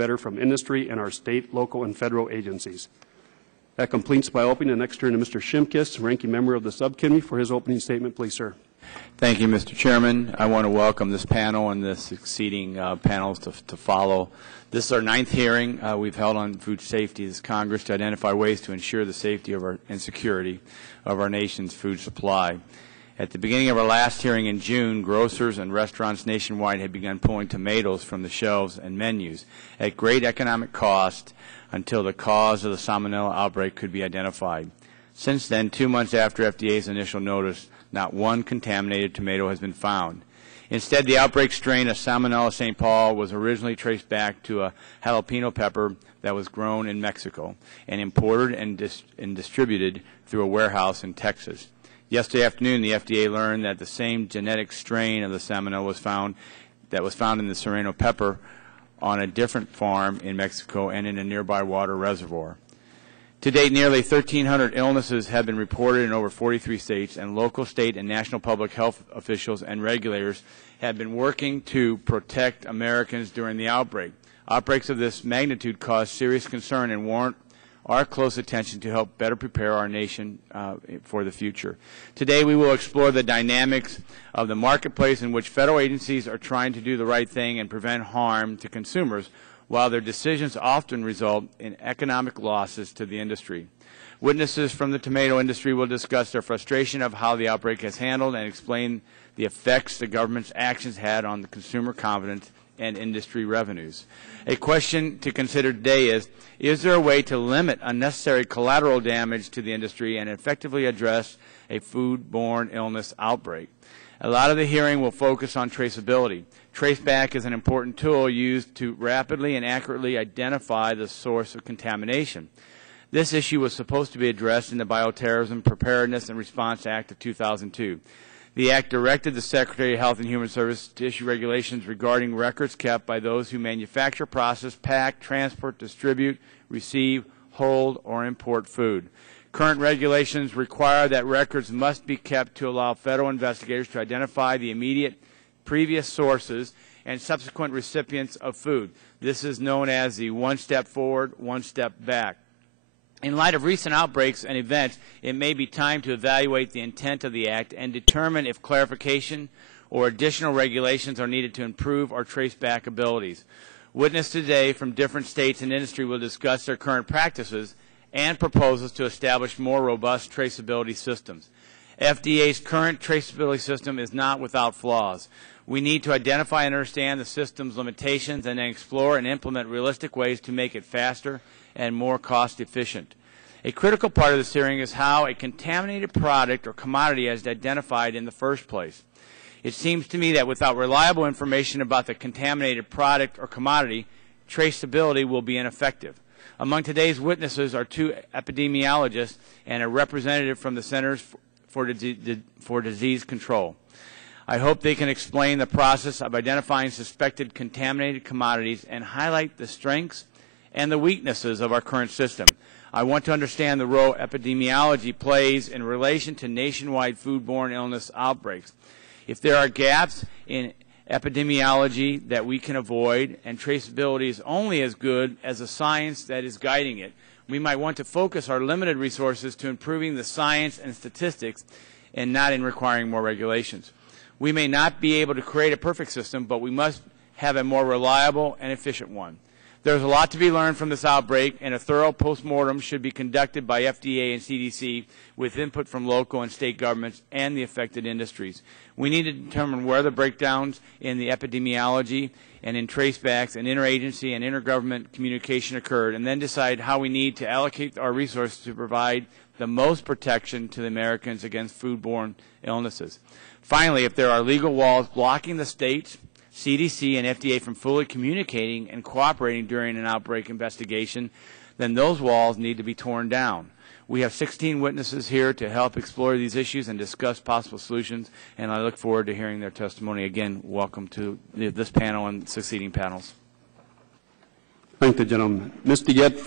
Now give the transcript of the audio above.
better from industry and our state, local, and federal agencies. That completes my opening. The next turn to Mr. Shimkus, ranking member of the subcommittee, for his opening statement. Please, sir. Thank you, Mr. Chairman. I want to welcome this panel and the succeeding panels to follow. This is our 9th hearing we've held on food safety as Congress to identify ways to ensure the safety of and security of our nation's food supply. At the beginning of our last hearing in June, grocers and restaurants nationwide had begun pulling tomatoes from the shelves and menus at great economic cost until the cause of the Salmonella outbreak could be identified. Since then, 2 months after FDA's initial notice, not one contaminated tomato has been found. Instead, the outbreak strain of Salmonella St. Paul was originally traced back to a jalapeno pepper that was grown in Mexico and imported and distributed through a warehouse in Texas. Yesterday afternoon, the FDA learned that the same genetic strain of the Salmonella was found in the serrano pepper on a different farm in Mexico and in a nearby water reservoir. To date, nearly 1,300 illnesses have been reported in over 43 states, and local, state, and national public health officials and regulators have been working to protect Americans during the outbreak. Outbreaks of this magnitude cause serious concern and warrant our close attention to help better prepare our nation for the future. Today, we will explore the dynamics of the marketplace in which federal agencies are trying to do the right thing and prevent harm to consumers, while their decisions often result in economic losses to the industry. Witnesses from the tomato industry will discuss their frustration of how the outbreak has handled and explain the effects the government's actions had on the consumer confidence and industry revenues. A question to consider today is there a way to limit unnecessary collateral damage to the industry and effectively address a foodborne illness outbreak? A lot of the hearing will focus on traceability. Traceback is an important tool used to rapidly and accurately identify the source of contamination. This issue was supposed to be addressed in the Bioterrorism Preparedness and Response Act of 2002. The Act directed the Secretary of Health and Human Services to issue regulations regarding records kept by those who manufacture, process, pack, transport, distribute, receive, hold, or import food. Current regulations require that records must be kept to allow federal investigators to identify the immediate previous sources and subsequent recipients of food. This is known as the one step forward, one step back. In light of recent outbreaks and events, it may be time to evaluate the intent of the Act and determine if clarification or additional regulations are needed to improve our traceback abilities. Witnesses today from different states and industry will discuss their current practices and proposals to establish more robust traceability systems. FDA's current traceability system is not without flaws. We need to identify and understand the system's limitations and then explore and implement realistic ways to make it faster and more cost efficient. A critical part of this hearing is how a contaminated product or commodity is identified in the first place. It seems to me that without reliable information about the contaminated product or commodity, traceability will be ineffective. Among today's witnesses are 2 epidemiologists and a representative from the Centers for Disease Control. I hope they can explain the process of identifying suspected contaminated commodities and highlight the strengths and the weaknesses of our current system. I want to understand the role epidemiology plays in relation to nationwide foodborne illness outbreaks. If there are gaps in epidemiology that we can avoid, and traceability is only as good as the science that is guiding it, we might want to focus our limited resources to improving the science and statistics and not in requiring more regulations. We may not be able to create a perfect system, but we must have a more reliable and efficient one. There's a lot to be learned from this outbreak, and a thorough postmortem should be conducted by FDA and CDC with input from local and state governments and the affected industries. We need to determine where the breakdowns in the epidemiology and in tracebacks and interagency and intergovernment communication occurred, and then decide how we need to allocate our resources to provide the most protection to the Americans against foodborne illnesses. Finally, if there are legal walls blocking the states, CDC, and FDA from fully communicating and cooperating during an outbreak investigation, then those walls need to be torn down. We have 16 witnesses here to help explore these issues and discuss possible solutions, and I look forward to hearing their testimony. Again, welcome to this panel and succeeding panels. Thank the gentleman. Mr. Yet.